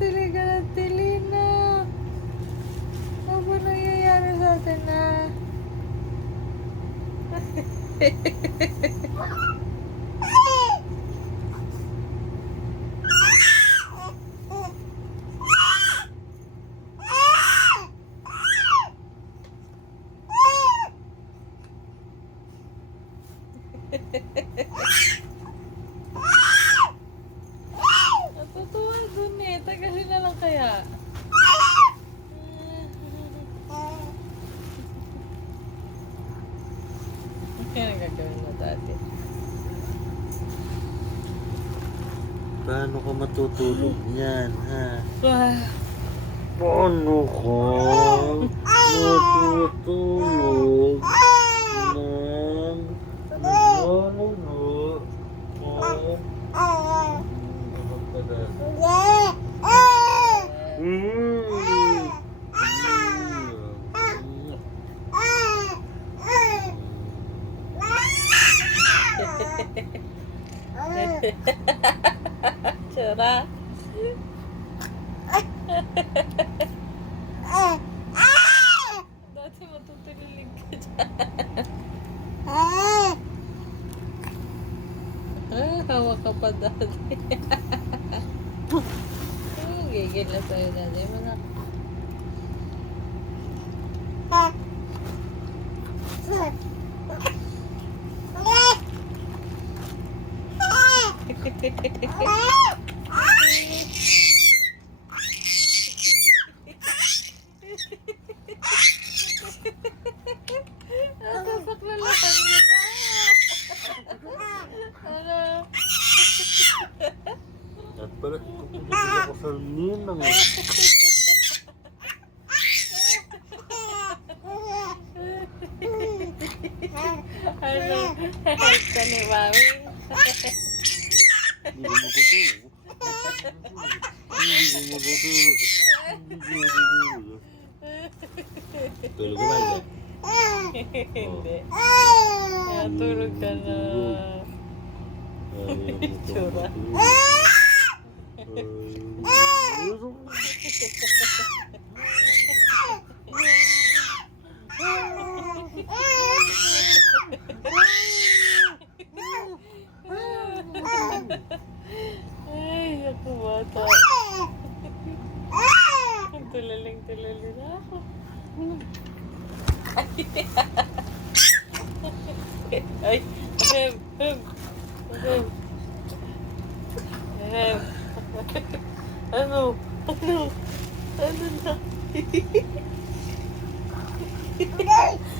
Tili ka na, tili na. Ano ba nangyayari sa atin na? Natutuwa dun eh. Tagalin na lang kaya. Ano gagawin mo dati? Paano ka matutulog niyan, ha? Ah, Paano ka matutulog ng nalulog mo? Tsura. Dati matutululig ka dyan. Hawak ka pa dati. Gigil na sa'yo dati mo na. Sasaklalakan kita. Ano? At pala, ikukulit ako sa ninang. Ano? Help ka ni Mami. Hindi mo matutulog. Hindi mo matutulog. Hindi mo matutulog. Tulog ka ba, Iba? Hindi. Kaya tulog ka na. Tsura. Ay, ako bata. Tulaling na ako. Ay, Hem. Ano? Ano na?